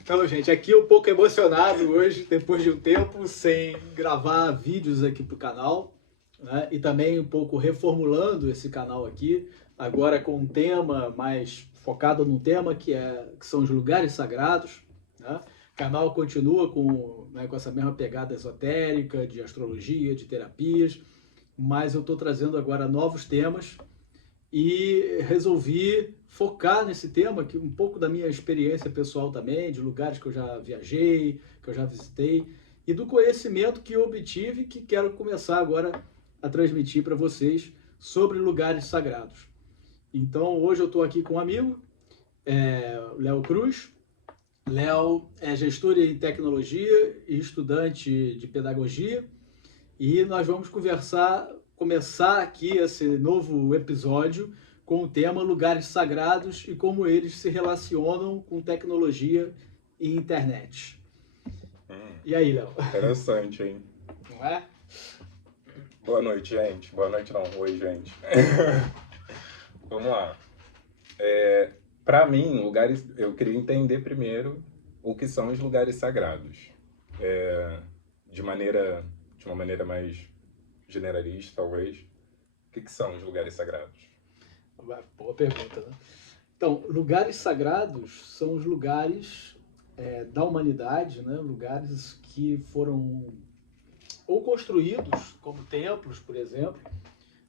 Então, gente, aqui um pouco emocionado hoje, depois de um tempo sem gravar vídeos aqui para o canal, né? E também um pouco reformulando esse canal aqui, agora com um tema mais focado num tema que são os lugares sagrados, né? O canal continua com essa mesma pegada esotérica, de astrologia, de terapias, mas eu estou trazendo agora novos temas e resolvi focar nesse tema, que um pouco da minha experiência pessoal também, de lugares que eu já viajei, que eu já visitei, e do conhecimento que eu obtive, que quero começar agora a transmitir para vocês sobre lugares sagrados. Então, hoje eu estou aqui com um amigo, Léo Cruz. Léo é gestor em tecnologia e estudante de pedagogia, e nós vamos começar aqui esse novo episódio com o tema lugares sagrados e como eles se relacionam com tecnologia e internet. E aí, Léo? Interessante, hein? Não é? Boa noite, gente. Boa noite não, oi, gente. Vamos lá. Para mim, eu queria entender primeiro o que são os lugares sagrados. De uma maneira mais generalista, talvez. O que são os lugares sagrados? Boa pergunta, né? Então, lugares sagrados são os lugares da humanidade, né? Lugares que foram ou construídos como templos, por exemplo,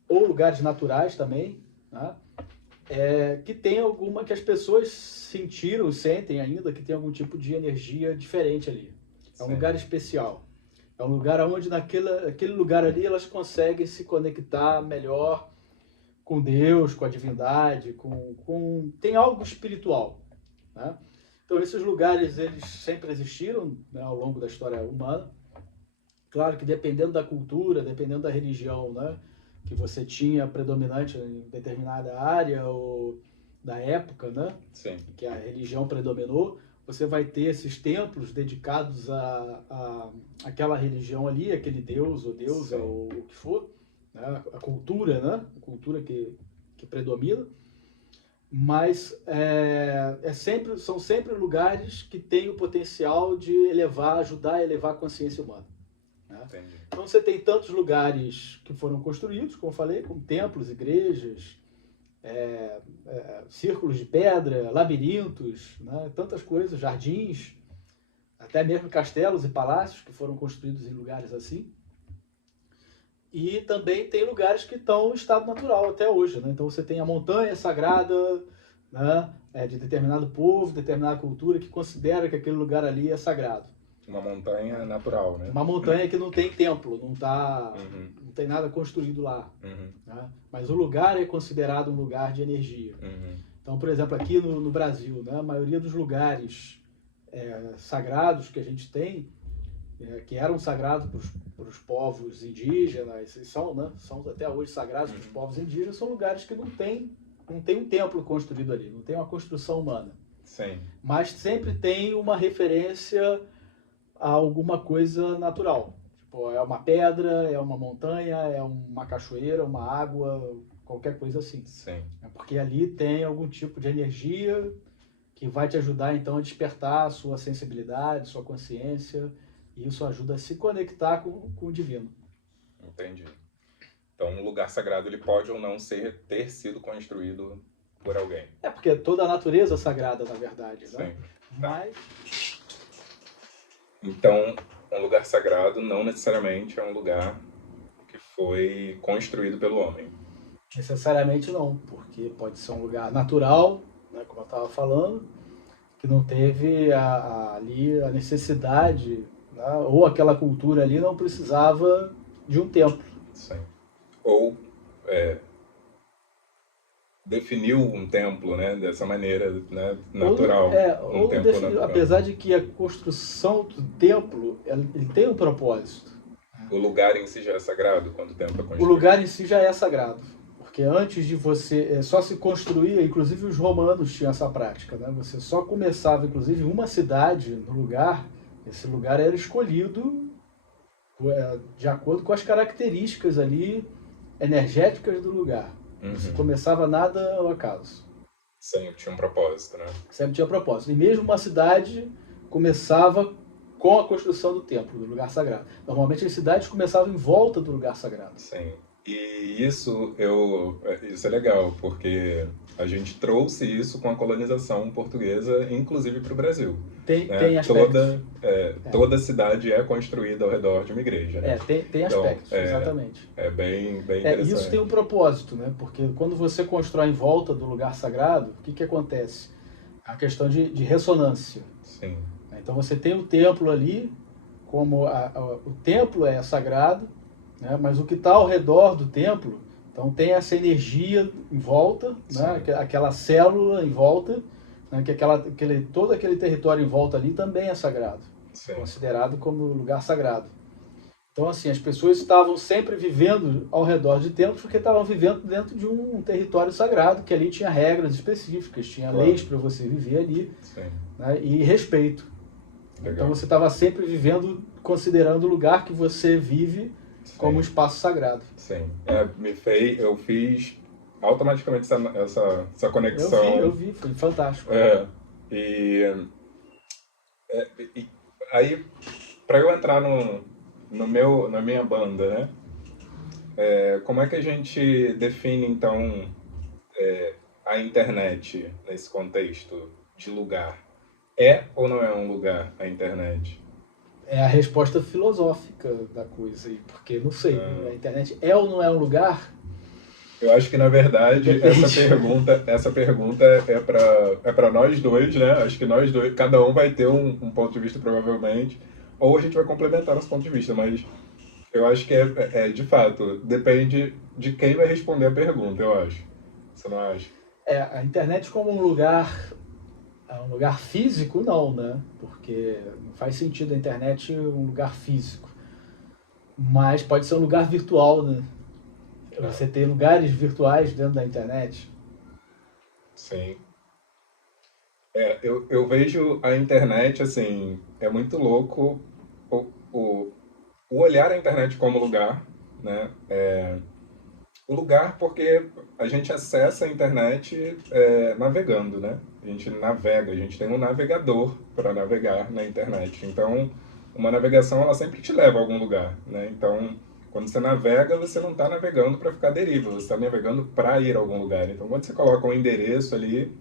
ou lugares naturais também, né? Que as pessoas sentiram, sentem ainda, que tem algum tipo de energia diferente ali. É um lugar especial. É um lugar onde naquele lugar ali elas conseguem se conectar melhor com Deus, com a divindade, tem algo espiritual, né? Então esses lugares eles sempre existiram, né, ao longo da história humana. Claro que dependendo da cultura, dependendo da religião, né, que você tinha predominante em determinada área ou da época, né, Sim. que a religião predominou, você vai ter esses templos dedicados a aquela religião ali, aquele deus ou deusa ou o que for, né, a cultura, né, a cultura que predomina. Mas são sempre lugares que têm o potencial de ajudar a elevar a consciência humana. Né? Então você tem tantos lugares que foram construídos, como eu falei, como templos, igrejas, círculos de pedra, labirintos, né? Tantas coisas, jardins, até mesmo castelos e palácios que foram construídos em lugares assim. E também tem lugares que estão em estado natural até hoje, né? Então você tem a montanha sagrada, né, de determinado povo, determinada cultura que considera que aquele lugar ali é sagrado. Uma montanha natural, né? Uma montanha que não tem templo, não tem nada construído lá. Né? Mas o lugar é considerado um lugar de energia. Então, por exemplo, aqui no Brasil, né, a maioria dos lugares sagrados que a gente tem, que eram sagrados para os povos indígenas, e são até hoje sagrados para os povos indígenas, são lugares que não tem um templo construído ali, não tem uma construção humana. Sim. Mas sempre tem uma referência a alguma coisa natural. Tipo, é uma pedra, é uma montanha, é uma cachoeira, uma água, qualquer coisa assim. Sim. Porque ali tem algum tipo de energia que vai te ajudar então a despertar a sua sensibilidade, sua consciência, e isso ajuda a se conectar com o divino. Entendi. Então, um lugar sagrado ele pode ou não ter sido construído por alguém. Porque toda a natureza é sagrada, na verdade, Sim. né? Mas... Então, um lugar sagrado não necessariamente é um lugar que foi construído pelo homem. Necessariamente não, porque pode ser um lugar natural, né, como eu estava falando, que não teve ali a necessidade, né, ou aquela cultura ali não precisava de um templo. Sim. Ou definiu um templo, né, dessa maneira, né, natural. Apesar de que a construção do templo ele tem um propósito. O lugar em si já é sagrado quando o templo é construído? O lugar em si já é sagrado. Porque antes de você só se construía, inclusive os romanos tinham essa prática, né? Você só começava, inclusive, uma cidade no lugar, esse lugar era escolhido de acordo com as características ali energéticas do lugar. Não se começava nada ao acaso. Sempre tinha um propósito, né? Sempre tinha propósito. E mesmo uma cidade começava com a construção do templo, do lugar sagrado. Normalmente as cidades começavam em volta do lugar sagrado. Sim. E isso é legal, porque a gente trouxe isso com a colonização portuguesa, inclusive para o Brasil. Tem Né? aspectos. Toda cidade é construída ao redor de uma igreja, né? Tem Então, aspectos, exatamente. é bem interessante. Isso tem um propósito, né? Porque quando você constrói em volta do lugar sagrado, o que acontece? A questão de ressonância. Sim. Então você tem o templo ali, como o templo é sagrado, né? Mas o que está ao redor do templo, então tem essa energia em volta, né? Aquela célula em volta, né? Todo aquele território em volta ali também é sagrado, considerado como lugar sagrado. Então, assim, as pessoas estavam sempre vivendo ao redor de templos porque estavam vivendo dentro de um território sagrado, que ali tinha regras específicas, tinha leis para você viver ali, né, e respeito. Legal. Então, você estava sempre vivendo, considerando o lugar que você vive como um espaço sagrado. Sim. Eu fiz automaticamente essa conexão. Eu vi, foi fantástico. E aí, para eu entrar na minha banda, né? Como é que a gente define, então, a internet nesse contexto de lugar? É ou não é um lugar a internet? É a resposta filosófica da coisa aí, porque não sei, a internet é ou não é um lugar? Eu acho que, na verdade, essa pergunta é para nós dois, né? Acho que nós dois, cada um vai ter um ponto de vista, provavelmente, ou a gente vai complementar nosso ponto de vista, mas eu acho que de fato, depende de quem vai responder a pergunta, eu acho. Você não acha? A internet como um lugar físico, não, né? Porque não faz sentido a internet um lugar físico. Mas pode ser um lugar virtual, né? Você ter lugares virtuais dentro da internet. Sim. Eu vejo a internet, assim, é muito louco o olhar a internet como lugar, né? O lugar porque a gente acessa a internet navegando, né? A gente navega, a gente tem um navegador para navegar na internet. Então, uma navegação, ela sempre te leva a algum lugar, né? Então, quando você navega, você não está navegando para ficar à deriva, você está navegando para ir a algum lugar. Então, quando você coloca um endereço ali,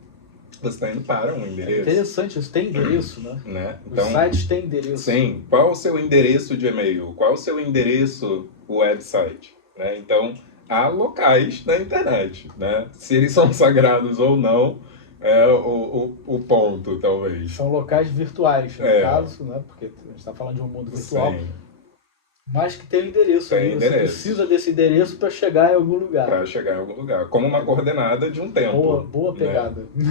você está indo para um endereço. É interessante, isso tem endereço, né? Então, os sites têm endereço. Sim. Qual o seu endereço de e-mail? Qual o seu endereço website? Né? Então, há locais na internet, né? Se eles são sagrados ou não, é o ponto, talvez. São locais virtuais, no caso, né? Porque a gente está falando de um mundo virtual. Sim. Mas que tem endereço. Tem Você precisa desse endereço para chegar em algum lugar. Para chegar em algum lugar. Como uma coordenada de um templo. Boa pegada. Né?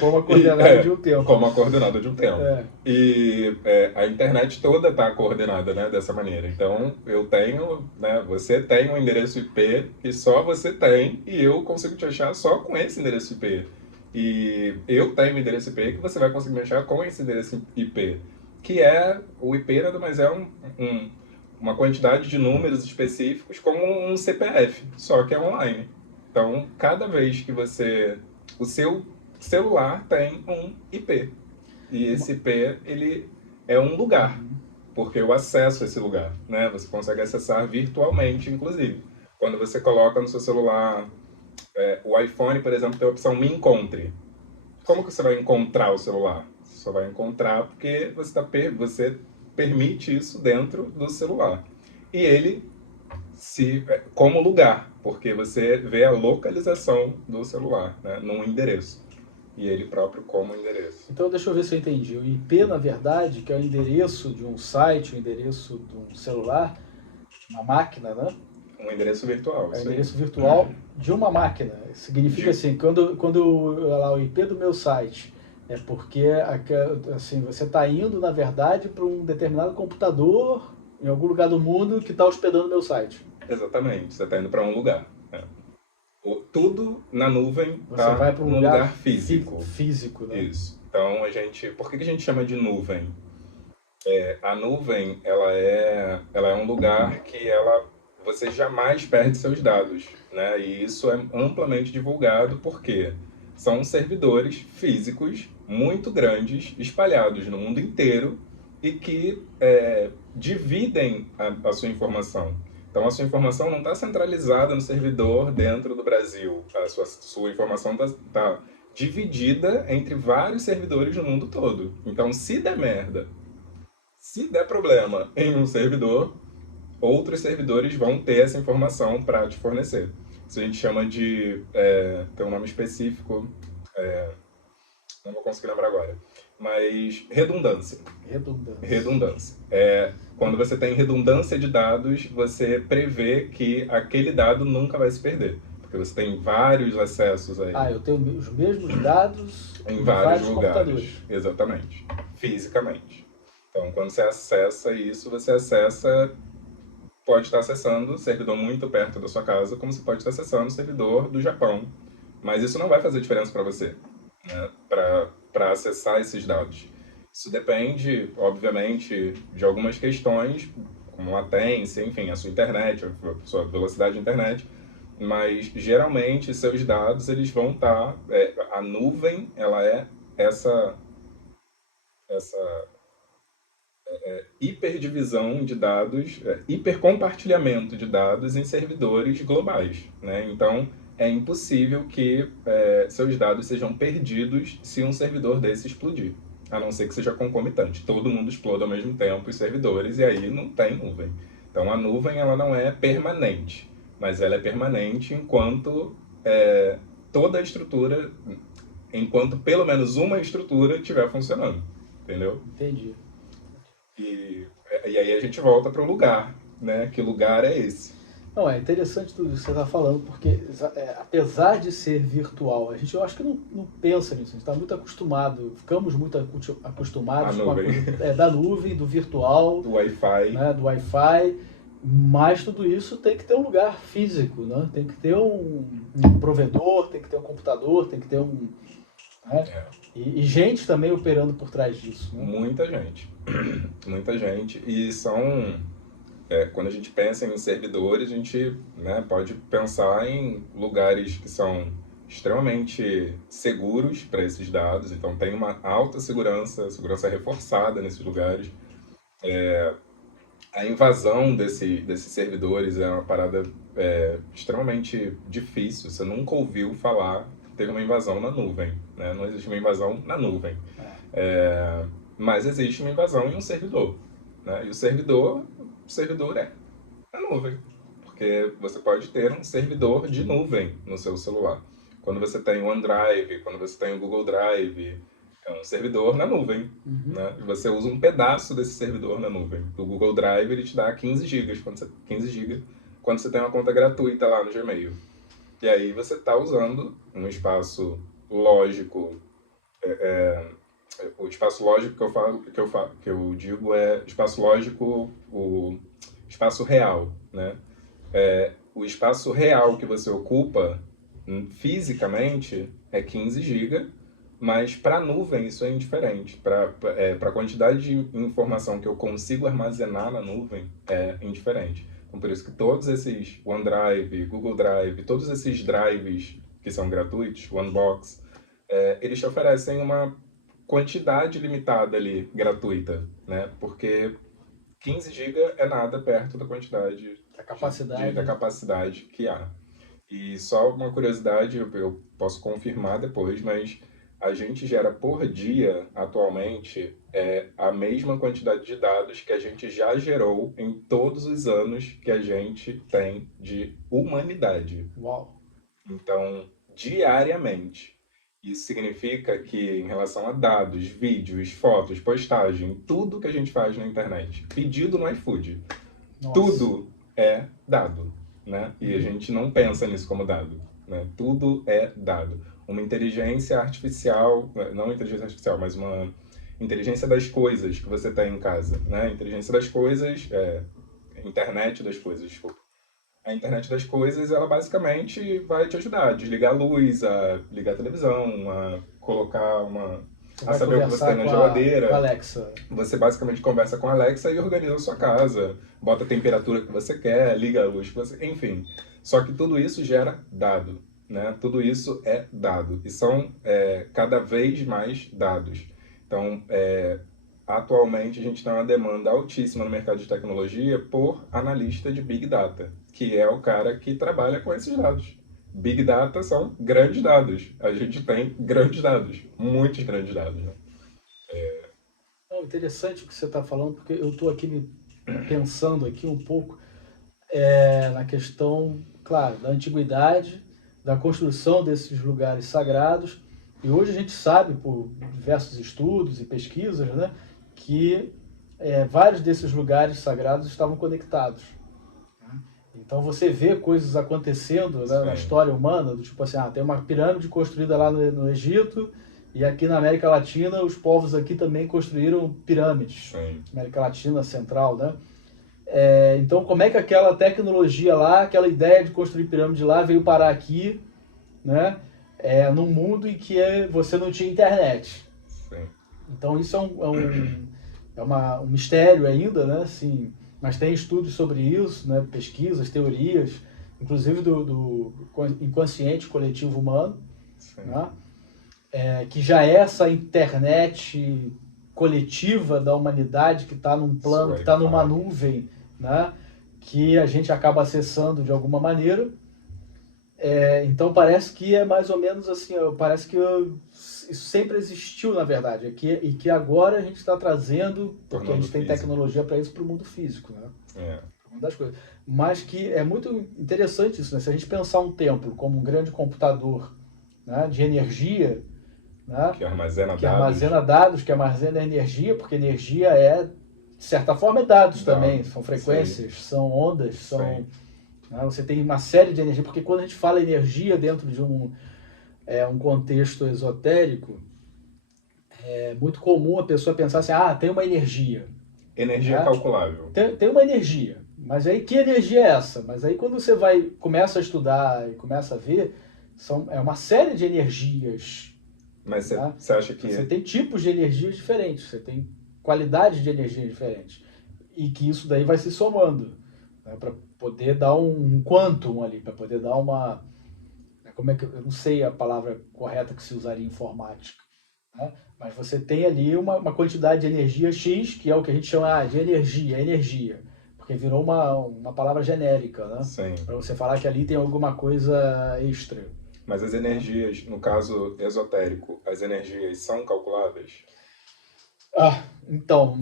Como uma coordenada de um templo. Como uma coordenada de um templo. E a internet toda está coordenada, né, dessa maneira. Então, eu tenho, né, você tem um endereço IP que só você tem e eu consigo te achar só com esse endereço IP. E eu tenho um endereço IP que você vai conseguir me achar com esse endereço IP. Que o IP nada mais é uma quantidade de números específicos como um CPF, só que é online. Então, cada vez que o seu celular tem um IP. E esse IP, ele é um lugar, porque eu acesso esse lugar, né? Você consegue acessar virtualmente, inclusive. Quando você coloca no seu celular, o iPhone, por exemplo, tem a opção Me Encontre. Como que você vai encontrar o celular? Só vai encontrar porque você permite isso dentro do celular. E ele como lugar, porque você vê a localização do celular, né, num endereço. E ele próprio como endereço. Então deixa eu ver se eu entendi. O IP, na verdade, que é o endereço de um site, o endereço de um celular, uma máquina, né? Um endereço virtual. É um endereço virtual de uma máquina. Significa assim, quando o IP do meu site é porque assim, você está indo, na verdade, para um determinado computador em algum lugar do mundo que está hospedando o meu site. Exatamente, você está indo para um lugar. Tudo na nuvem você vai para um lugar físico. Físico, né? Isso. Então, por que a gente chama de nuvem? A nuvem, ela é um lugar que ela você jamais perde seus dados, né? E isso é amplamente divulgado porque são servidores físicos muito grandes, espalhados no mundo inteiro e que dividem a sua informação. Então, a sua informação não está centralizada no servidor dentro do Brasil. A sua informação está dividida entre vários servidores no mundo todo. Então, se der merda, se der problema em um servidor, outros servidores vão ter essa informação para te fornecer. Isso a gente chama de... tem um nome específico, não vou conseguir lembrar agora, mas redundância. Redundância. Quando você tem redundância de dados, você prevê que aquele dado nunca vai se perder. Porque você tem vários acessos aí. Eu tenho os mesmos dados em vários lugares. Computadores. Exatamente. Fisicamente. Então, quando você acessa isso, pode estar acessando o servidor muito perto da sua casa, como você pode estar acessando o servidor do Japão. Mas isso não vai fazer diferença para você, né? Para acessar esses dados. Isso depende, obviamente, de algumas questões, como latência, enfim, a sua internet, a sua velocidade de internet, mas geralmente seus dados eles vão estar... a nuvem, ela é essa hiperdivisão de dados, hipercompartilhamento de dados em servidores globais, né? Então, é impossível que seus dados sejam perdidos se um servidor desse explodir, a não ser que seja concomitante. Todo mundo exploda ao mesmo tempo os servidores e aí não tem nuvem. Então, a nuvem ela não é permanente, mas ela é permanente enquanto toda a estrutura, enquanto pelo menos uma estrutura estiver funcionando, entendeu? Entendi. E aí a gente volta para o lugar, né? Que lugar é esse? Não, é interessante tudo isso que você está falando, porque apesar de ser virtual, eu acho que não pensa nisso, a gente está muito acostumado, ficamos muito acostumados com a coisa da nuvem, do virtual, do Wi-Fi, né, do Wi-Fi, mas tudo isso tem que ter um lugar físico, né? Tem que ter um provedor, tem que ter um computador, tem que ter um... Né? E gente também operando por trás disso. Né? Muita gente. Muita gente. E são... quando a gente pensa em servidores, a gente, né, pode pensar em lugares que são extremamente seguros para esses dados. Então, tem uma alta segurança reforçada nesses lugares. A invasão desses servidores é uma parada extremamente difícil. Você nunca ouviu falar que teve uma invasão na nuvem, né? Não existe uma invasão na nuvem. Mas existe uma invasão em um servidor, né? E o servidor é a nuvem. Porque você pode ter um servidor de nuvem no seu celular. Quando você tem o OneDrive, quando você tem o Google Drive... é um servidor na nuvem, né? E você usa um pedaço desse servidor na nuvem. O Google Drive ele te dá 15 GB quando você tem uma conta gratuita lá no Gmail. E aí você está usando um espaço lógico. O espaço lógico que eu digo é espaço lógico, o espaço real, né? O espaço real que você ocupa fisicamente é 15 GB. Mas para a nuvem isso é indiferente. Para a quantidade de informação que eu consigo armazenar na nuvem é indiferente. Então, por isso que todos esses OneDrive, Google Drive, todos esses drives que são gratuitos, OneBox, eles te oferecem uma quantidade limitada ali, gratuita, né? Porque 15 GB é nada perto da quantidade, da capacidade que há. E só uma curiosidade, eu posso confirmar depois, mas... a gente gera por dia, atualmente, a mesma quantidade de dados que a gente já gerou em todos os anos que a gente tem de humanidade. Uau! Então, diariamente. Isso significa que, em relação a dados, vídeos, fotos, postagem, tudo que a gente faz na internet, pedido no iFood, tudo é dado, né? E a gente não pensa nisso como dado, né? Tudo é dado. Uma inteligência artificial, não inteligência artificial, mas uma inteligência das coisas que você tem em casa, né? Inteligência das coisas, internet das coisas, desculpa. A internet das coisas, ela basicamente vai te ajudar a desligar a luz, a ligar a televisão, a colocar Você a vai saber o que você tem na com geladeira. com a Alexa. Você basicamente conversa com a Alexa e organiza a sua casa, bota a temperatura que você quer, liga a luz que você... Enfim, só que tudo isso gera dado, né? Tudo isso é dado e são cada vez mais dados. Então, atualmente a gente tem uma demanda altíssima no mercado de tecnologia por analista de Big Data, que é o cara que trabalha com esses dados. Big Data são grandes dados. A gente tem grandes dados, muitos grandes dados, né? Interessante o que você está falando, porque eu estou aqui pensando aqui um pouco na questão, claro, da antiguidade, da construção desses lugares sagrados. E hoje a gente sabe, por diversos estudos e pesquisas, né, que vários desses lugares sagrados estavam conectados. Então você vê coisas acontecendo, né, na história humana, do tipo assim, tem uma pirâmide construída lá no Egito, e aqui na América Latina os povos aqui também construíram pirâmides. Sim. América Latina Central, né? Então como é que aquela tecnologia lá, aquela ideia de construir pirâmide lá veio parar aqui, né? Num mundo em que você não tinha internet. Sim. Então isso um mistério ainda, né? Assim, mas tem estudos sobre isso, né? Pesquisas, teorias, inclusive do inconsciente coletivo humano, né? Que já é essa internet coletiva da humanidade que está num plano, que está numa nuvem, né? Que a gente acaba acessando de alguma maneira. Então parece que é mais ou menos assim, parece que isso sempre existiu, na verdade, e que agora a gente está trazendo, porque a gente tem tecnologia para isso, para o mundo físico, né? Uma das coisas. Mas que é muito interessante isso, né? Se a gente pensar um templo como um grande computador, né, de energia, né, que armazena dados, que armazena energia, porque energia de certa forma, dados também, são frequências, são ondas, são... Você tem uma série de energia, porque quando a gente fala energia dentro de um contexto esotérico, é muito comum a pessoa pensar assim, tem uma energia. Energia calculável. Tem uma energia, mas aí que energia é essa? Mas aí quando você começa a estudar e começa a ver, é uma série de energias. Mas você acha que... Você tem tipos de energias diferentes, você tem qualidades de energia diferentes, e que isso daí vai se somando, né, para poder dar um quantum ali, para poder dar uma... Como é que eu não sei a palavra correta que se usaria em informática, né? Mas você tem ali uma quantidade de energia X, que é o que a gente chama de energia, porque virou uma palavra genérica, né? Para você falar que ali tem alguma coisa extra. Mas as energias, no caso esotérico, as energias são calculáveis? Então,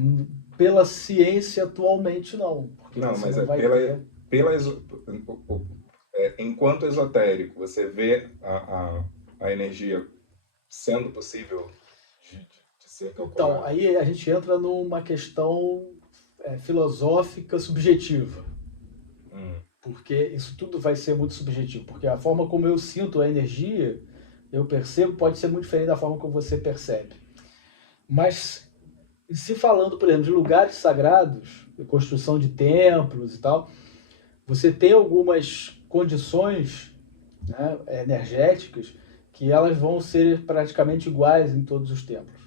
pela ciência atualmente não. Não, mas enquanto esotérico, você vê a energia sendo possível de ser calculada? Então, aí a gente entra numa questão filosófica subjetiva. Porque isso tudo vai ser muito subjetivo. Porque a forma como eu sinto a energia, eu percebo, pode ser muito diferente da forma como você percebe. Mas, se falando, por exemplo, de lugares sagrados, de construção de templos e tal, você tem algumas condições, né, energéticas que elas vão ser praticamente iguais em todos os templos.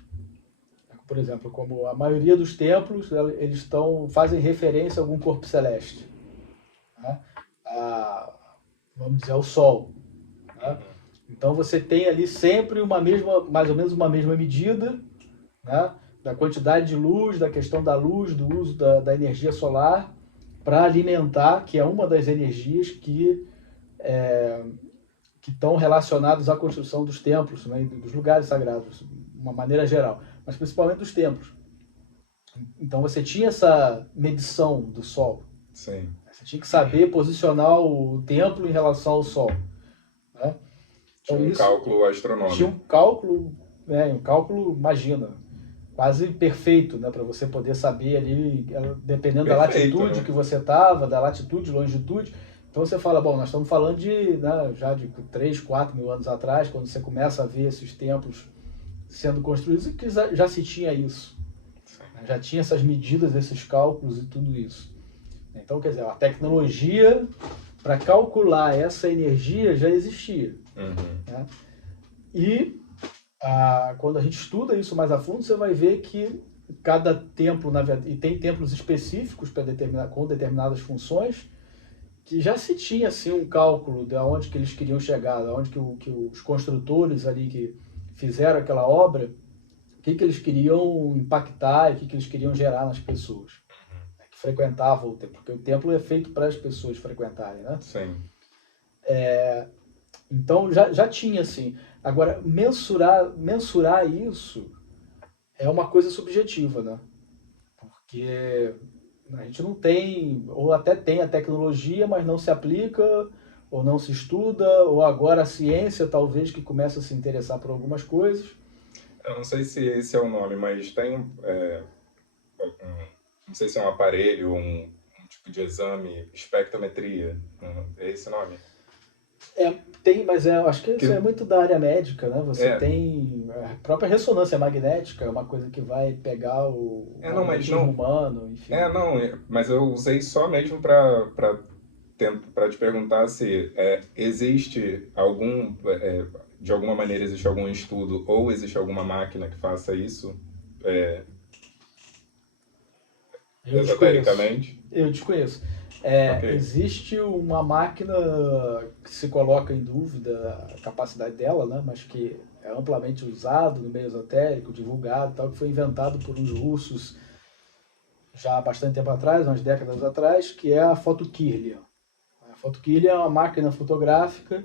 Por exemplo, como a maioria dos templos, eles fazem referência a algum corpo celeste, né? Vamos dizer, ao Sol, né? Então você tem ali sempre mais ou menos uma mesma medida, né, da quantidade de luz, da questão da luz, do uso da energia solar para alimentar, que é uma das energias que estão relacionadas à construção dos templos, né, dos lugares sagrados, de uma maneira geral, mas principalmente dos templos. Então você tinha essa medição do Sol. Sim. Você tinha que saber posicionar o templo em relação ao Sol, né? Então, tinha um cálculo astronômico. Tinha um cálculo, imagina, quase perfeito, né, para você poder saber ali, dependendo da latitude, né, que você estava, da latitude, longitude. Então você fala, bom, nós estamos falando já de 3, 4 mil anos atrás, quando você começa a ver esses templos sendo construídos, que já se tinha isso. Já tinha essas medidas, esses cálculos e tudo isso. Então, quer dizer, a tecnologia para calcular essa energia já existia. Né? E quando a gente estuda isso mais a fundo, você vai ver que cada templo, na verdade, e tem templos específicos para com determinadas funções, que já se tinha assim um cálculo de onde que eles queriam chegar, de onde que os construtores ali que fizeram aquela obra, o que eles queriam impactar e o que eles queriam gerar nas pessoas, né, que frequentavam o templo, porque o templo é feito para as pessoas frequentarem, né? Sim. Então já tinha assim. Agora, mensurar isso é uma coisa subjetiva, né? Porque a gente não tem, ou até tem a tecnologia, mas não se aplica, ou não se estuda, ou agora a ciência talvez que começa a se interessar por algumas coisas. Eu não sei se esse é o nome, mas tem não sei se é um aparelho, um tipo de exame, espectrometria, é esse nome? Tem, mas eu acho que isso é muito da área médica, né? Você É. tem a própria ressonância magnética, é uma coisa que vai pegar o magnetismo humano, enfim. Mas eu usei só mesmo para te perguntar se existe de alguma maneira existe algum estudo ou existe alguma máquina que faça isso esotericamente? Eu desconheço. Ok. Existe uma máquina que se coloca em dúvida a capacidade dela, né? Mas que é amplamente usado no meio esotérico, divulgado, tal, que foi inventado por uns russos já há bastante tempo atrás, umas décadas atrás, que é a fotokirlia. A fotokirlia é uma máquina fotográfica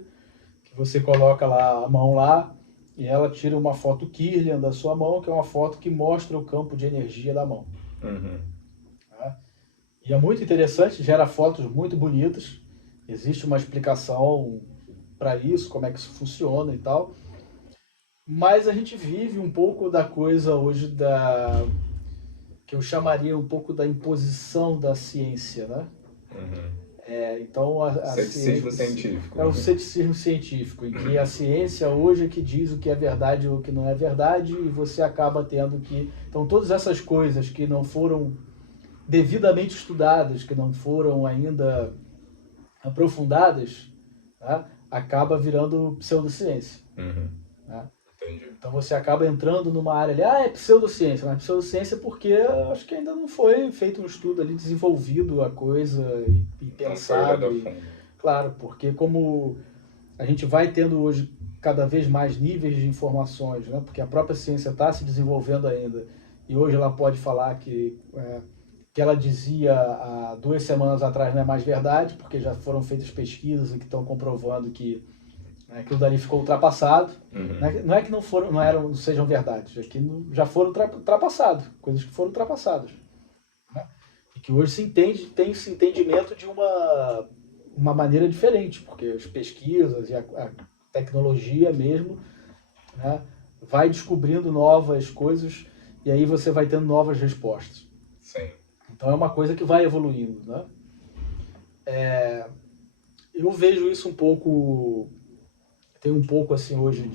que você coloca lá a mão lá e ela tira uma foto Kirlian da sua mão, que é uma foto que mostra o campo de energia da mão. Uhum. Tá? E é muito interessante, gera fotos muito bonitas. Existe uma explicação para isso, como é que isso funciona e tal. Mas a gente vive um pouco da coisa hoje que eu chamaria um pouco da imposição da ciência, né? Uhum. Então a Ceticismo ciência científico. é o ceticismo científico, em que a ciência hoje é que diz o que é verdade ou o que não é verdade, e você acaba tendo que... Então todas essas coisas que não foram devidamente estudadas, que não foram ainda aprofundadas, né, acaba virando pseudociência. Uhum. Né? Entendi. Então você acaba entrando numa área ali, é pseudociência, mas pseudociência porque acho que ainda não foi feito um estudo ali, desenvolvido a coisa e pensado. Claro, porque como a gente vai tendo hoje cada vez mais níveis de informações, né? Porque a própria ciência está se desenvolvendo ainda, e hoje ela pode falar que ela dizia há 2 semanas atrás não é mais verdade, porque já foram feitas pesquisas que estão comprovando que aquilo dali ficou ultrapassado. Uhum. Não é que não sejam verdades, é que já foram ultrapassados, coisas que foram ultrapassadas. Né? E que hoje tem esse entendimento de uma maneira diferente, porque as pesquisas e a tecnologia mesmo, né, vai descobrindo novas coisas e aí você vai tendo novas respostas. Sim. Então é uma coisa que vai evoluindo. Né? Eu vejo isso um pouco... Tem um pouco assim hoje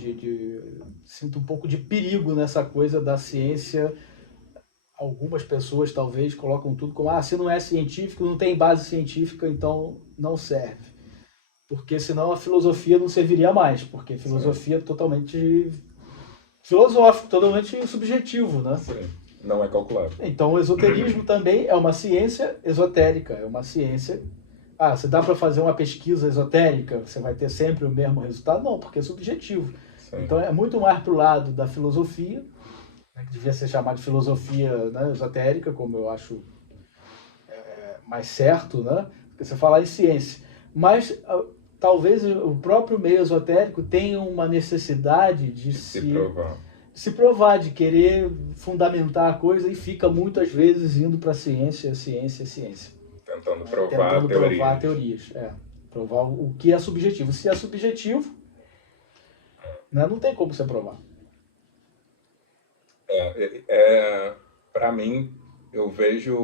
sinto um pouco de perigo nessa coisa da ciência. Algumas pessoas talvez colocam tudo como se não é científico, não tem base científica, então não serve. Porque senão a filosofia não serviria mais, porque filosofia é totalmente filosófico, totalmente subjetivo, né? Sim. Não é calculável. Então o esoterismo também é uma ciência esotérica, é uma ciência... se dá para fazer uma pesquisa esotérica, você vai ter sempre o mesmo resultado? Não, porque é subjetivo. Sim. Então é muito mais para o lado da filosofia, né, que devia ser chamado de filosofia, né, esotérica, como eu acho mais certo, né, porque você falar em ciência. Mas talvez o próprio meio esotérico tenha uma necessidade de se provar, de querer fundamentar a coisa, e fica muitas vezes indo para a ciência. Tentando provar teorias. Provar o que é subjetivo. Se é subjetivo, né, não tem como você provar. Para mim, eu vejo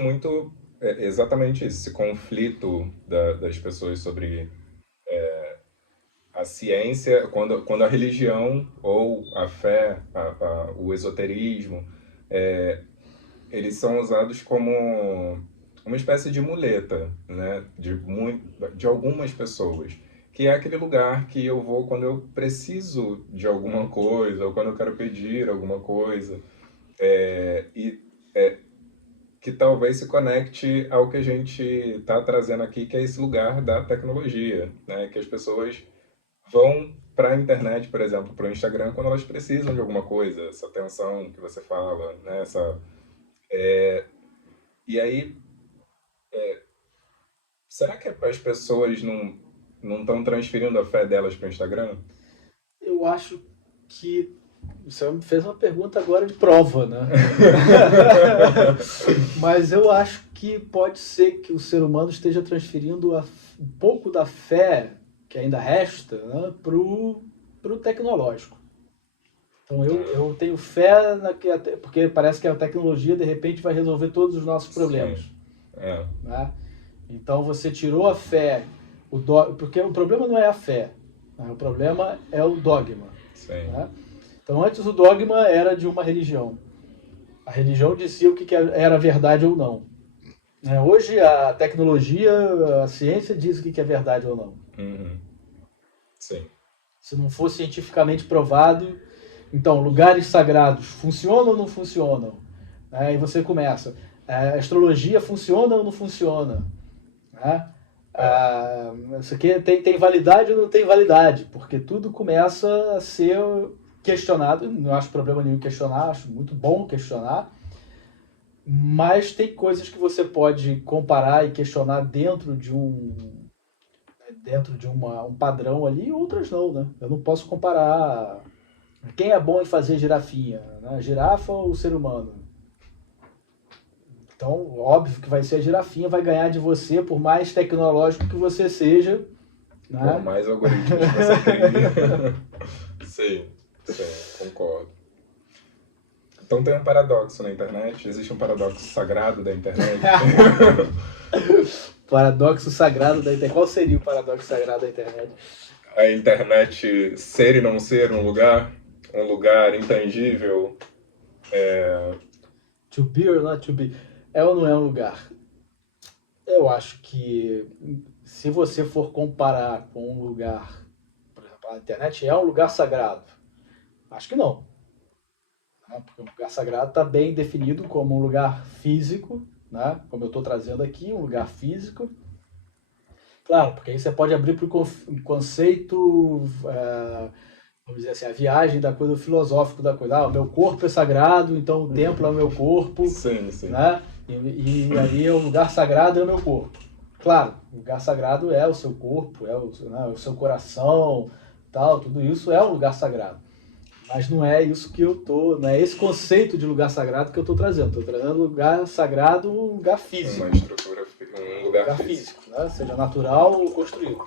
muito exatamente isso, esse conflito das pessoas sobre a ciência, quando a religião ou a fé, o esoterismo, eles são usados como uma espécie de muleta, né, de algumas pessoas que é aquele lugar que eu vou quando eu preciso de alguma coisa, ou quando eu quero pedir alguma coisa. E que talvez se conecte ao que a gente está trazendo aqui, que é esse lugar da tecnologia, né? Que as pessoas vão para a internet, por exemplo, para o Instagram, quando elas precisam de alguma coisa, essa atenção que você fala, né? E aí, será que as pessoas não estão transferindo a fé delas para o Instagram? Eu acho que você me fez uma pergunta agora de prova, né? Mas eu acho que pode ser que o ser humano esteja transferindo um pouco da fé que ainda resta, né, pro tecnológico. Então eu tenho fé porque parece que a tecnologia de repente vai resolver todos os nossos problemas. Sim. Né? Então você tirou a fé, porque o problema não é a fé, né? O problema é o dogma. Sim. Né? Então antes o dogma era de uma religião. A religião dizia o que era verdade ou não. Hoje a tecnologia, a ciência diz o que é verdade ou não. Uhum. Sim. Se não for cientificamente provado, então lugares sagrados funcionam ou não funcionam? Aí você começa, a astrologia funciona ou não funciona? Isso aqui tem validade ou não tem validade? Porque tudo começa a ser questionado. Não acho problema nenhum questionar, acho muito bom questionar. Mas tem coisas que você pode comparar e questionar dentro de um padrão ali, e outras não, né? Eu não posso comparar quem é bom em fazer girafinha, né? A girafa ou o ser humano. Então, óbvio que vai ser a girafinha, vai ganhar de você, por mais tecnológico que você seja. Né? Por mais algoritmos que você crie. Sim, concordo. Então tem um paradoxo na internet, existe um paradoxo sagrado da internet. Paradoxo sagrado da internet. Qual seria o paradoxo sagrado da internet? A internet ser e não ser um lugar intangível. To be or not to be. É ou não é um lugar? Eu acho que se você for comparar com um lugar, por exemplo, a internet é um lugar sagrado. Acho que não. Porque o lugar sagrado está bem definido como um lugar físico, né? Como eu estou trazendo aqui, um lugar físico. Claro, porque aí você pode abrir para o conceito, vamos dizer assim, a viagem da coisa, o filosófico da coisa. O meu corpo é sagrado, então o templo é o meu corpo. Sim, sim. Né? E aí o lugar sagrado é o meu corpo. Claro, o lugar sagrado é o seu corpo, é o seu coração, tal, tudo isso é um lugar sagrado. Mas não é isso que não é esse conceito de lugar sagrado que eu estou trazendo. Estou trazendo lugar sagrado, um lugar físico. Uma estrutura, um lugar físico. Né? Seja natural ou construído.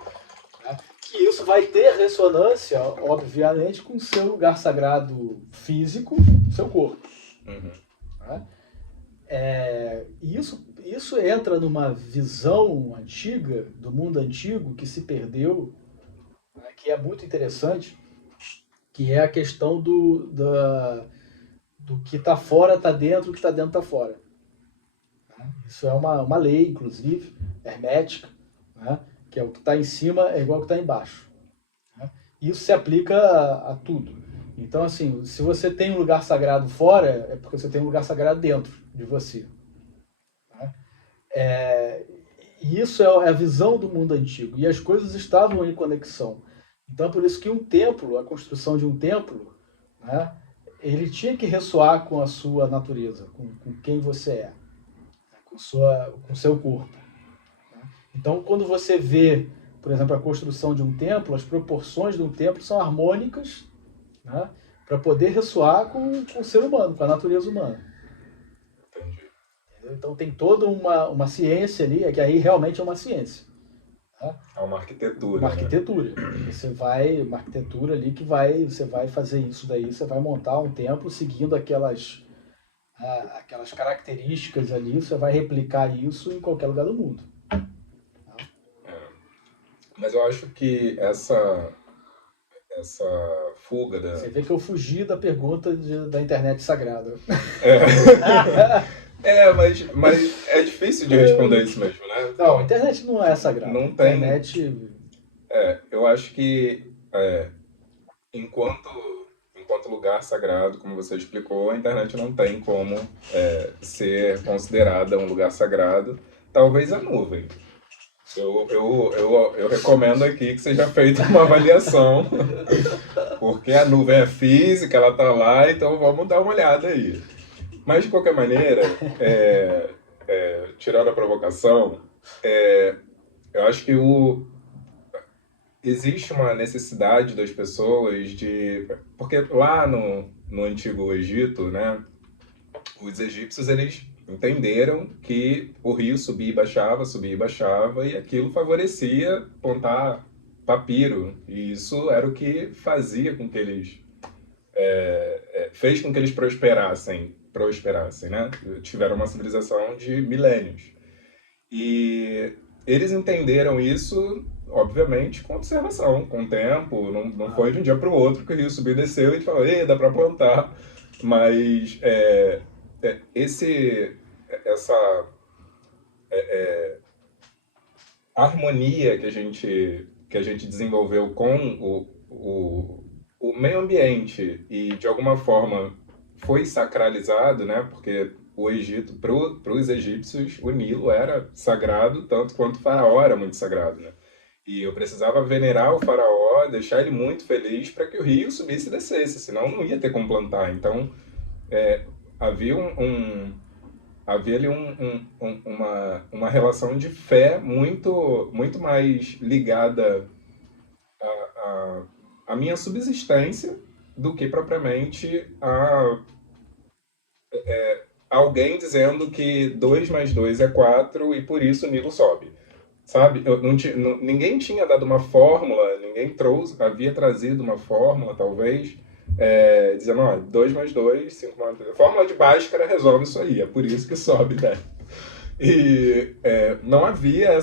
Né? Que isso vai ter ressonância, obviamente, com o seu lugar sagrado físico, seu corpo. Uhum. Né? Isso entra numa visão antiga, do mundo antigo, que se perdeu, né? Que é muito interessante, que é a questão do que está fora está dentro, o que está dentro está fora. Isso é uma lei, inclusive, hermética, né? Que é o que está em cima é igual ao que está embaixo. Né? Isso se aplica a tudo. Então, assim, se você tem um lugar sagrado fora, é porque você tem um lugar sagrado dentro de você. Né? E isso é a visão do mundo antigo. E as coisas estavam em conexão. Então, por isso que um templo, a construção de um templo, né, ele tinha que ressoar com a sua natureza, com quem você é, com o seu corpo. Né? Então, quando você vê, por exemplo, a construção de um templo, as proporções de um templo são harmônicas, né, para poder ressoar com o ser humano, com a natureza humana. Entendi. Então, tem toda uma ciência ali, que aí realmente é uma ciência. É uma arquitetura. Uma arquitetura. Né? Uma arquitetura ali você vai fazer isso daí, você vai montar um templo seguindo aquelas características ali, você vai replicar isso em qualquer lugar do mundo. Mas eu acho que essa fuga da... Você vê que eu fugi da pergunta da internet sagrada. Mas é difícil de responder isso mesmo, né? Não, a internet não é sagrada. Não tem... Internet... Eu acho que enquanto, enquanto lugar sagrado, como você explicou, a internet não tem como ser considerada um lugar sagrado. Talvez a nuvem. Eu recomendo aqui que seja feita uma avaliação, porque a nuvem é física, ela está lá, então vamos dar uma olhada aí. Mas, de qualquer maneira, tirando a provocação, eu acho que existe uma necessidade das pessoas de... Porque lá no Antigo Egito, né, os egípcios, eles entenderam que o rio subia e baixava, e aquilo favorecia plantar papiro. E isso era o que fazia com que eles... fez com que eles prosperassem, né? Tiveram uma civilização de milênios. E eles entenderam isso, obviamente, com observação, com o tempo. Não foi de um dia para o outro que o rio subiu e desceu e falou, ei, dá para plantar. Mas essa harmonia que a gente desenvolveu com o meio ambiente e, de alguma forma, foi sacralizado, né? Porque o Egito, para os egípcios, o Nilo era sagrado, tanto quanto o faraó era muito sagrado, né? E eu precisava venerar o faraó, deixar ele muito feliz para que o rio subisse e descesse, senão não ia ter como plantar. Então, havia havia ali uma relação de fé muito mais ligada à minha subsistência do que propriamente a alguém dizendo que 2 mais 2 é 4 e por isso o Nilo sobe. Sabe? Ninguém tinha dado uma fórmula, ninguém havia trazido uma fórmula, talvez, dizendo, ó, 2 mais 2, 5 mais 2. A fórmula de Bhaskara resolve isso aí, é por isso que sobe, né? E não havia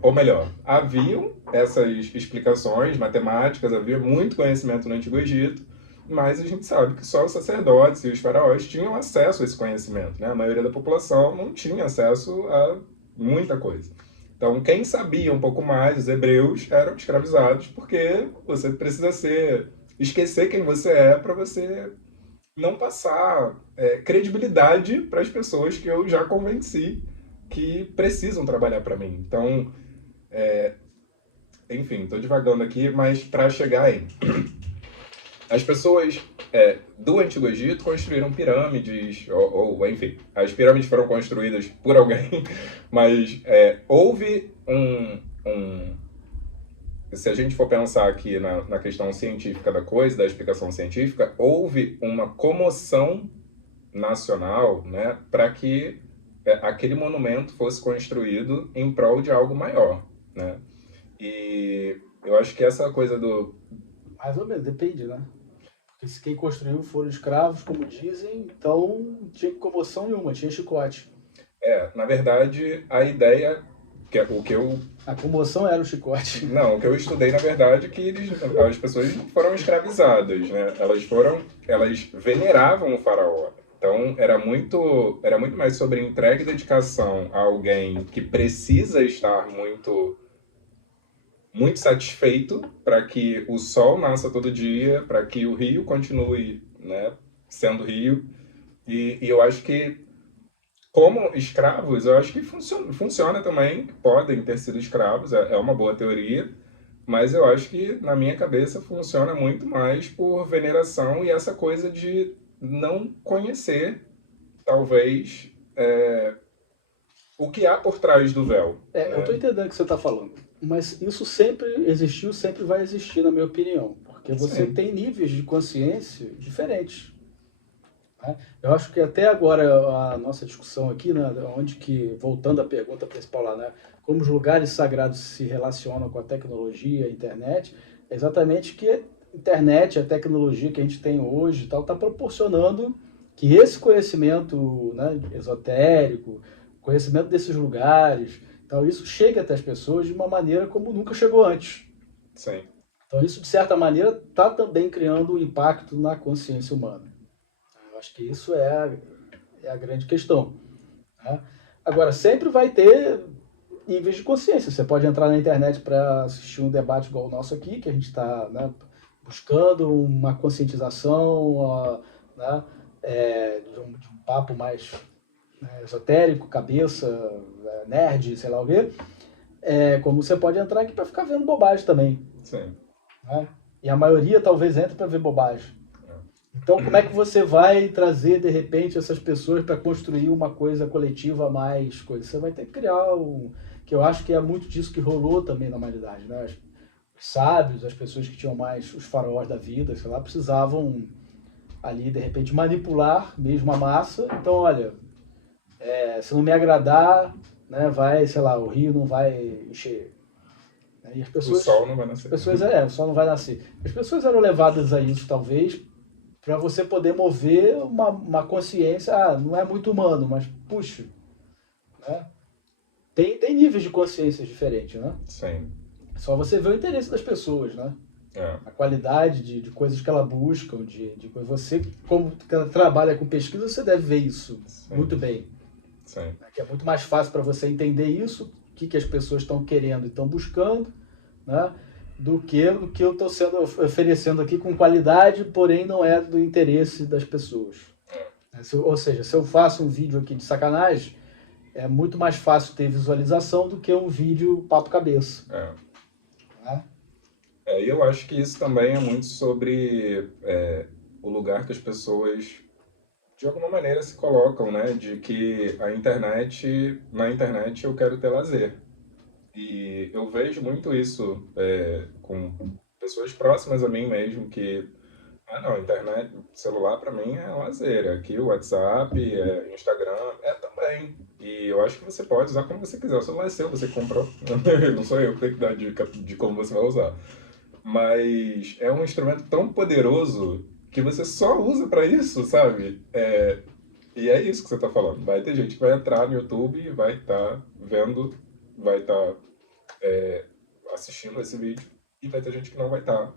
ou melhor, haviam essas explicações matemáticas, havia muito conhecimento no Antigo Egito, mas a gente sabe que só os sacerdotes e os faraós tinham acesso a esse conhecimento, né? A maioria da população não tinha acesso a muita coisa. Então, quem sabia um pouco mais, os hebreus, eram escravizados, porque você precisa esquecer quem você é para você não passar credibilidade para as pessoas que eu já convenci que precisam trabalhar para mim. Então, enfim, estou divagando aqui, mas para chegar aí. As pessoas do Antigo Egito construíram pirâmides, enfim, as pirâmides foram construídas por alguém, mas houve se a gente for pensar aqui na questão científica da coisa, da explicação científica, houve uma comoção nacional, né, para que aquele monumento fosse construído em prol de algo maior, né? E eu acho que essa coisa do... Mais ou menos, depende, né? Porque se quem construiu foram escravos, como dizem, então não tinha comoção nenhuma, tinha chicote. Na verdade, a ideia, o que eu... A comoção era o chicote. Não, o que eu estudei, na verdade, é que as pessoas não foram escravizadas, né? Elas veneravam o faraó. Então, era muito mais sobre entrega e dedicação a alguém que precisa estar muito satisfeito para que o sol nasça todo dia, para que o rio continue, né, sendo rio. E eu acho que, como escravos, eu acho que funciona também, podem ter sido escravos, é uma boa teoria, mas eu acho que, na minha cabeça, funciona muito mais por veneração e essa coisa de não conhecer, talvez, o que há por trás do véu. Eu estou entendendo o que você está falando, mas isso sempre existiu, sempre vai existir, na minha opinião, porque você Sim. tem níveis de consciência diferentes. Né? Eu acho que até agora a nossa discussão aqui, né, onde que, voltando à pergunta principal lá, né, como os lugares sagrados se relacionam com a tecnologia, a internet, é exatamente que a internet, a tecnologia que a gente tem hoje, está proporcionando que esse conhecimento, né, esotérico, conhecimento desses lugares, então isso chegue até as pessoas de uma maneira como nunca chegou antes. Sim. Então isso, de certa maneira, está também criando um impacto na consciência humana. Eu acho que isso é a grande questão. Né? Agora, sempre vai ter níveis de consciência. Você pode entrar na internet para assistir um debate igual o nosso aqui, que a gente está, né, buscando uma conscientização, né, de um papo mais, né, esotérico, cabeça, nerd, sei lá o quê. Como você pode entrar aqui para ficar vendo bobagem também. Sim. Né? E a maioria talvez entre para ver bobagem. Então, como é que você vai trazer, de repente, essas pessoas para construir uma coisa coletiva mais coisa? Você vai ter que criar que eu acho que é muito disso que rolou também na humanidade, né? Os sábios, as pessoas que tinham mais os faraós da vida, sei lá, precisavam ali, de repente, manipular mesmo a massa. Então, olha, se não me agradar, né, vai, sei lá, o rio não vai encher. E as pessoas, O sol não vai nascer. o sol não vai nascer. As pessoas eram levadas a isso, talvez, para você poder mover uma consciência, não é muito humano, mas, puxa, né? Tem níveis de consciência diferentes, né? Sim. Só você vê o interesse das pessoas, né? É. A qualidade de coisas que elas buscam, de você, como trabalha com pesquisa, você deve ver isso muito bem. Sim. Que é muito mais fácil para você entender isso, o que as pessoas estão querendo e estão buscando, né? Do que o que eu estou oferecendo aqui com qualidade, porém não é do interesse das pessoas. Ou seja, se eu faço um vídeo aqui de sacanagem, é muito mais fácil ter visualização do que um vídeo papo cabeça. Né? E eu acho que isso também é muito sobre o lugar que as pessoas, de alguma maneira, se colocam, né? De que na internet eu quero ter lazer. E eu vejo muito isso com pessoas próximas a mim mesmo, que, não, internet, celular para mim é lazer, aqui o WhatsApp, Instagram, também. E eu acho que você pode usar como você quiser, o celular é seu, você comprou, não sou eu que tenho que dar dica de como você vai usar. Mas é um instrumento tão poderoso que você só usa para isso, sabe? E é isso que você tá falando. Vai ter gente que vai entrar no YouTube e vai estar vendo, vai estar assistindo esse vídeo, e vai ter gente que não vai estar,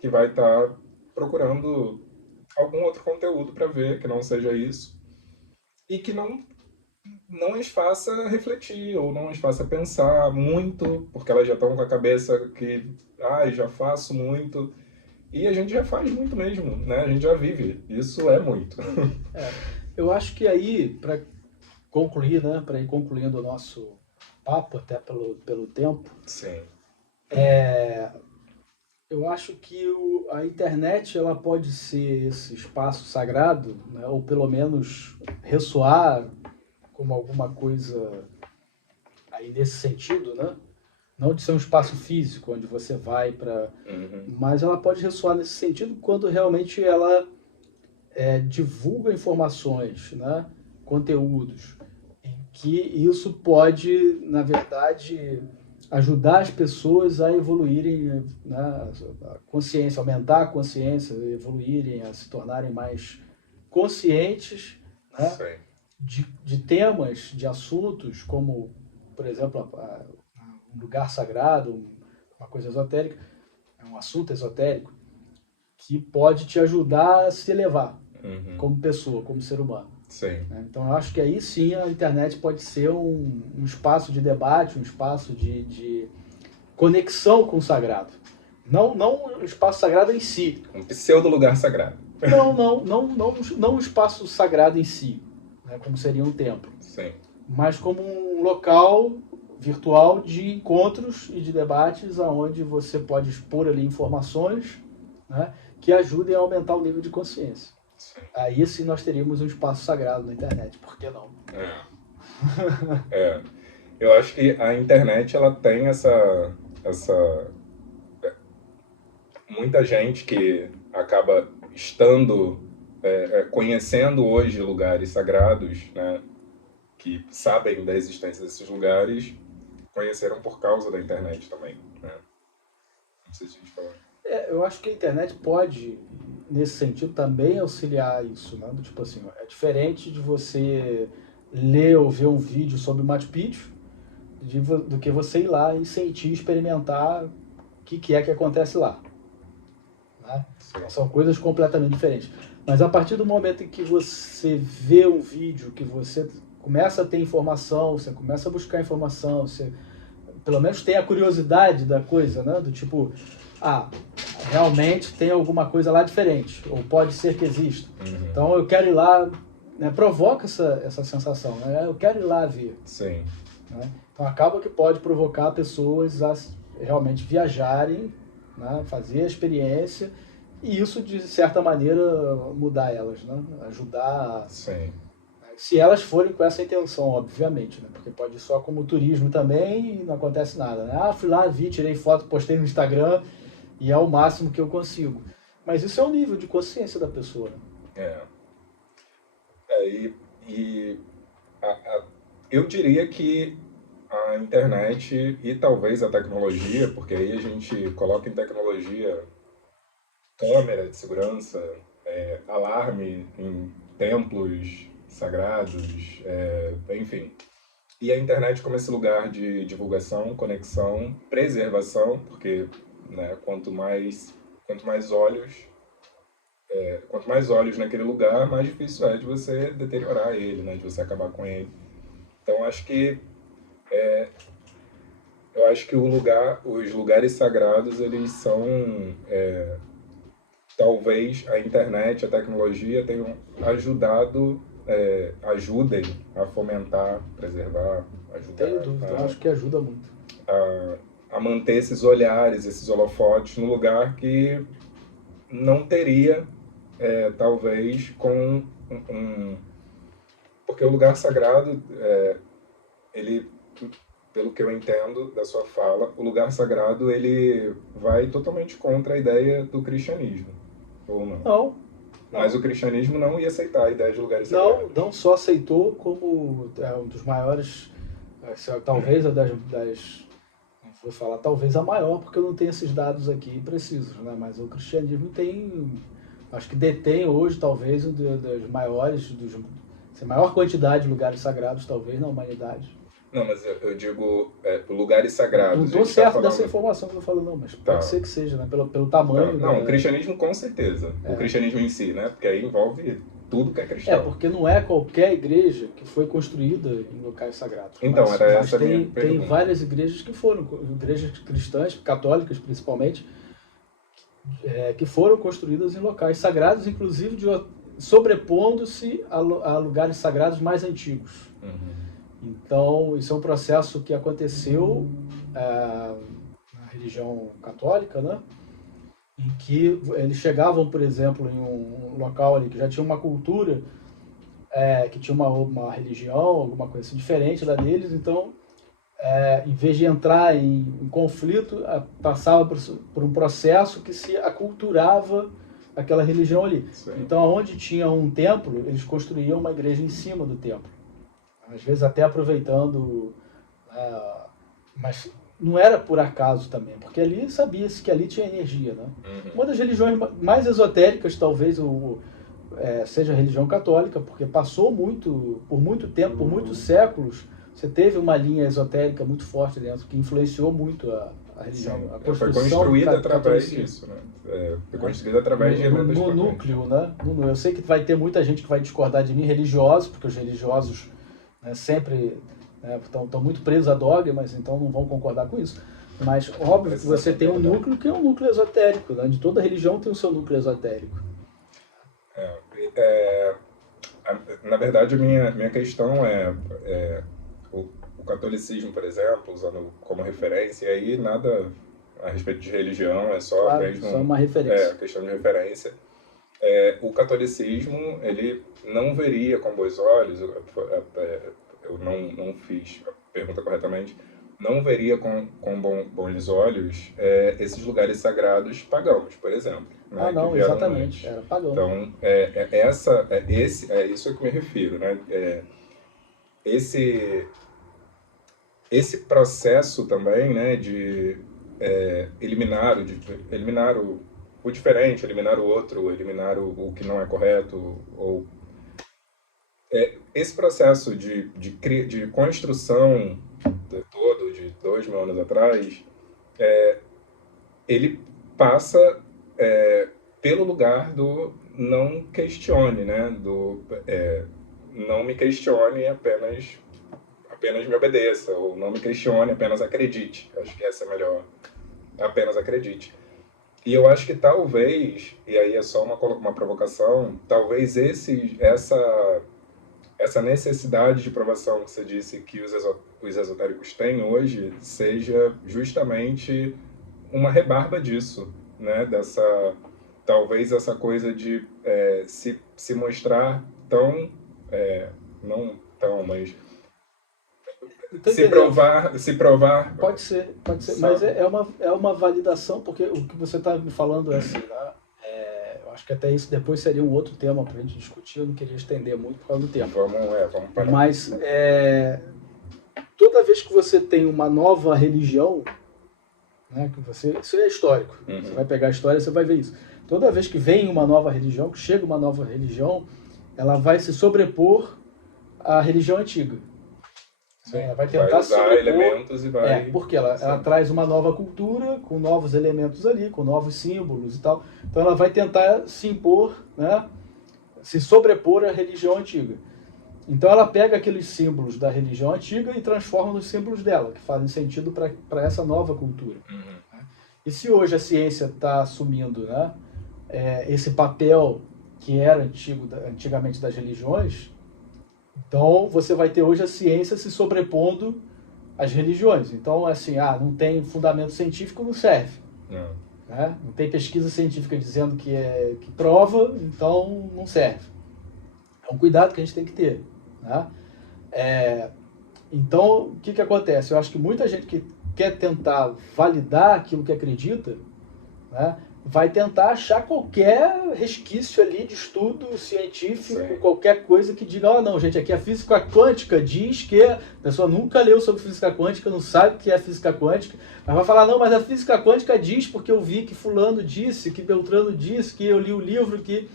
que vai estar procurando algum outro conteúdo para ver que não seja isso e que não as faça refletir ou não as faça pensar muito, porque elas já estão com a cabeça que já faço muito. E a gente já faz muito mesmo, né? A gente já vive. Isso é muito. Eu acho que aí, para concluir, né, para ir concluindo o nosso papo, até pelo tempo, Sim. eu acho que a internet ela pode ser esse espaço sagrado, né, ou pelo menos ressoar como alguma coisa aí nesse sentido, né? Não de ser um espaço físico onde você vai para... Mas ela pode ressoar nesse sentido quando realmente ela divulga informações, né? Conteúdos, em que isso pode, na verdade, ajudar as pessoas a evoluírem, né? A consciência, aumentar a consciência, evoluírem, a se tornarem mais conscientes, né? De temas, de assuntos, como, por exemplo, um lugar sagrado, uma coisa esotérica, um assunto esotérico, que pode te ajudar a se elevar como pessoa, como ser humano. Sim. Então, eu acho que aí sim a internet pode ser um espaço de debate, um espaço de conexão com o sagrado. Não um espaço sagrado em si. Um pseudo lugar sagrado. Não um espaço sagrado em si, né, como seria um templo. Sim. Mas como um local virtual de encontros e de debates onde você pode expor ali informações, né, que ajudem a aumentar o nível de consciência. Sim. Aí sim nós teríamos um espaço sagrado na internet, por que não? Eu acho que a internet ela tem essa muita gente que acaba estando conhecendo hoje lugares sagrados, né, que sabem da existência desses lugares, conheceram por causa da internet também, né? Não sei se a gente falou. Eu acho que a internet pode, nesse sentido, também auxiliar isso, né? Tipo assim, é diferente de você ler ou ver um vídeo sobre Machu Picchu do que você ir lá e sentir, experimentar o que é que acontece lá. Né? Então, são coisas completamente diferentes. Mas a partir do momento em que você vê um vídeo, que você começa a ter informação, você começa a buscar informação, você pelo menos tem a curiosidade da coisa, né? Do tipo, realmente tem alguma coisa lá diferente, ou pode ser que exista. Uhum. Então eu quero ir lá, né? Provoca essa sensação, né? Eu quero ir lá ver. Sim. Né? Então acaba que pode provocar pessoas a realmente viajarem, né? Fazer a experiência, e isso, de certa maneira, mudar elas, né? Ajudar. Sim. Se elas forem com essa intenção, obviamente, né? Porque pode ir só como turismo também e não acontece nada, né? Fui lá, vi, tirei foto, postei no Instagram e é o máximo que eu consigo. Mas isso é o nível de consciência da pessoa, né? E eu diria que a internet e talvez a tecnologia, porque aí a gente coloca em tecnologia câmera de segurança, alarme em templos sagrados, enfim. E a internet como esse lugar de divulgação, conexão, preservação, porque, né, quanto mais olhos naquele lugar, mais difícil é de você deteriorar ele, né, de você acabar com ele. Então eu acho que os lugares sagrados, eles são, talvez a internet, a tecnologia tenham ajudem a fomentar, preservar, ajudar Tenho dúvida, eu acho que ajuda muito. a manter esses olhares, esses holofotes no lugar que não teria, talvez, porque o lugar sagrado, ele, pelo que eu entendo da sua fala, o lugar sagrado ele vai totalmente contra a ideia do cristianismo, ou não? Não. Mas o cristianismo não ia aceitar a ideia de lugares Não, sagrados. não só aceitou, como um dos maiores, talvez não vou falar talvez a maior, porque eu não tenho esses dados aqui precisos, né? Mas o cristianismo acho que detém hoje talvez um dos maiores, a maior quantidade de lugares sagrados talvez na humanidade. Não, mas eu digo lugares sagrados. Não estou certo dessa informação que eu falo, não, mas pode ser que seja, né? Pelo tamanho. Não, o cristianismo com certeza. O cristianismo em si, né? Porque aí envolve tudo que é cristão. Porque não é qualquer igreja que foi construída em locais sagrados. Então, era essa a minha pergunta. Tem várias igrejas que foram, igrejas cristãs, católicas principalmente, que foram construídas em locais sagrados, inclusive sobrepondo-se a lugares sagrados mais antigos. Uhum. Então, isso é um processo que aconteceu na religião católica, né? Em que eles chegavam, por exemplo, em um local ali que já tinha uma cultura, que tinha uma religião, alguma coisa assim, diferente da deles, então, em vez de entrar em conflito, passava por um processo que se aculturava aquela religião ali. Sim. Então, onde tinha um templo, eles construíam uma igreja em cima do templo. Às vezes até aproveitando, mas não era por acaso também, porque ali sabia-se que ali tinha energia, né? Uhum. Uma das religiões mais esotéricas talvez seja a religião católica, porque passou por muito tempo, por muitos séculos, você teve uma linha esotérica muito forte dentro, que influenciou muito a religião. Sim. A construção foi construída através disso, né? Foi construída através de elementos no núcleo, né? Eu sei que vai ter muita gente que vai discordar de mim, religiosos, porque os religiosos, né, sempre estão muito presos a dogmas, então não vão concordar com isso. Mas, óbvio que você tem um núcleo que é um núcleo esotérico, né? De toda religião tem o seu núcleo esotérico. Na verdade, a minha questão o catolicismo, por exemplo, usando como referência, e aí nada a respeito de religião, é só mesmo só uma referência. Questão de referência. O catolicismo, ele não veria com bons olhos, eu não fiz a pergunta corretamente, não veria com bons olhos esses lugares sagrados pagãos, por exemplo. Né, não, exatamente, era pagão. Então, isso a que me refiro, né? Esse processo também, né, de eliminar o diferente, eliminar o outro, eliminar o que não é correto, ou esse processo de construção todo de 2000 anos atrás, ele passa pelo lugar do não questione, né, não me questione, apenas me obedeça, ou não me questione, apenas acredite. Acho que essa é a melhor. Apenas acredite. E eu acho que talvez, e aí é só uma provocação, talvez essa necessidade de provação que você disse que os esotéricos têm hoje seja justamente uma rebarba disso, né? Talvez essa coisa de se mostrar tão, não tão, mas se provar. Pode ser, mas é uma validação, porque o que você está me falando é assim, né? Eu acho que até isso depois seria um outro tema para a gente discutir, eu não queria estender muito por causa do tempo. Vamos parar. Mas toda vez que você tem uma nova religião, né, isso é histórico, você vai pegar a história e você vai ver isso. Toda vez que vem uma nova religião, que chega uma nova religião, ela vai se sobrepor à religião antiga. Sim, ela vai tentar usar elementos e vai... porque ela traz uma nova cultura, com novos elementos ali, com novos símbolos e tal. Então ela vai tentar se impor, né, se sobrepor à religião antiga. Então ela pega aqueles símbolos da religião antiga e transforma nos símbolos dela, que fazem sentido para essa nova cultura. E se hoje a ciência está assumindo, né, esse papel que era antigamente das religiões, então você vai ter hoje a ciência se sobrepondo às religiões. Então, assim, não tem fundamento científico, não serve. Né? Não tem pesquisa científica dizendo que prova, então não serve. É um cuidado que a gente tem que ter. Né? Então, o que acontece? Eu acho que muita gente que quer tentar validar aquilo que acredita, né, vai tentar achar qualquer resquício ali de estudo científico, Sim. qualquer coisa que diga, não, gente, aqui a física quântica diz que a pessoa nunca leu sobre física quântica, não sabe o que é física quântica, mas vai falar, não, mas a física quântica diz porque eu vi que fulano disse, que Beltrano disse, que eu li o livro, que...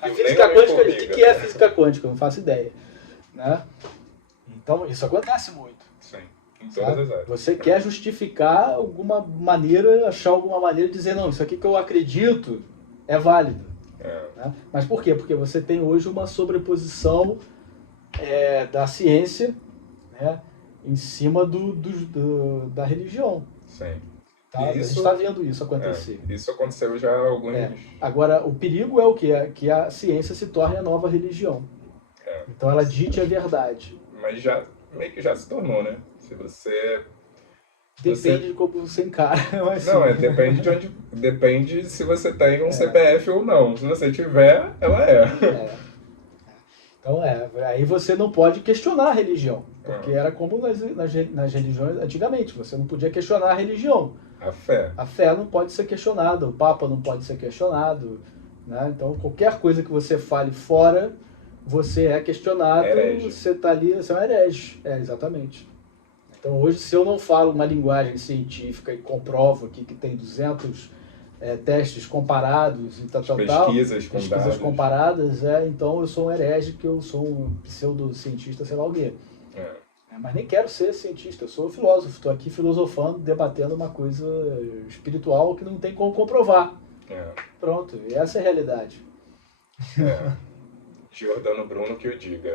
A física quântica, o que é física quântica? Eu não faço ideia. Né? Então, isso acontece muito. Sim. Em todas as áreas. Você quer justificar alguma maneira, achar alguma maneira de dizer, não, isso aqui que eu acredito é válido. Né? Mas por quê? Porque você tem hoje uma sobreposição da ciência, né, em cima da religião. Sim. Tá? A gente está vendo isso acontecer. Isso aconteceu já há alguns... Agora, o perigo é o quê? Que a ciência se torne a nova religião. Então ela dite a verdade. Mas meio que já se tornou, né? Se você... Depende de como você encara. Mas não, depende de onde... Depende se você tem um CPF ou não. Se você tiver, ela é. Então aí você não pode questionar a religião. Porque era como nas religiões antigamente. Você não podia questionar a religião. A fé. A fé não pode ser questionada. O Papa não pode ser questionado. Né? Então qualquer coisa que você fale fora, você é questionado. Herege. Você está ali, você é um herege. Exatamente. Então hoje, se eu não falo uma linguagem científica e comprovo aqui que tem 200 testes comparados e pesquisas comparadas, então eu sou um herege, que eu sou um pseudocientista, sei lá o quê. Mas nem quero ser cientista, eu sou filósofo, estou aqui filosofando, debatendo uma coisa espiritual que não tem como comprovar. Pronto, e essa é a realidade. Giordano Bruno que o diga.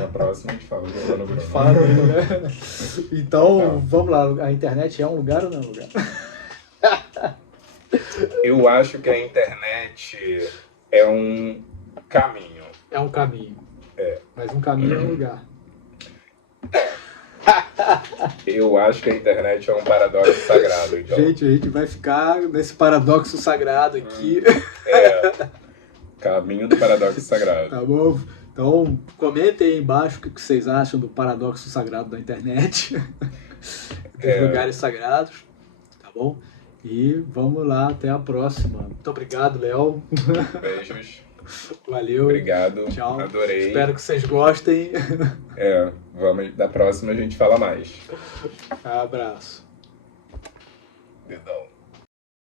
Na próxima a gente fala Giordano Bruno. Né? Então, vamos lá, a internet é um lugar ou não é um lugar? Eu acho que a internet é um caminho. É um caminho. Mas um caminho é um lugar. Eu acho que a internet é um paradoxo sagrado. Então. Gente, a gente vai ficar nesse paradoxo sagrado aqui. Caminho do paradoxo sagrado. Tá bom? Então, comentem aí embaixo o que vocês acham do paradoxo sagrado da internet. Dos lugares sagrados. Tá bom? E vamos lá, até a próxima. Muito obrigado, Léo. Beijos. Valeu. Obrigado. Tchau. Adorei. Espero que vocês gostem. Da próxima a gente fala mais. Abraço. Dedão.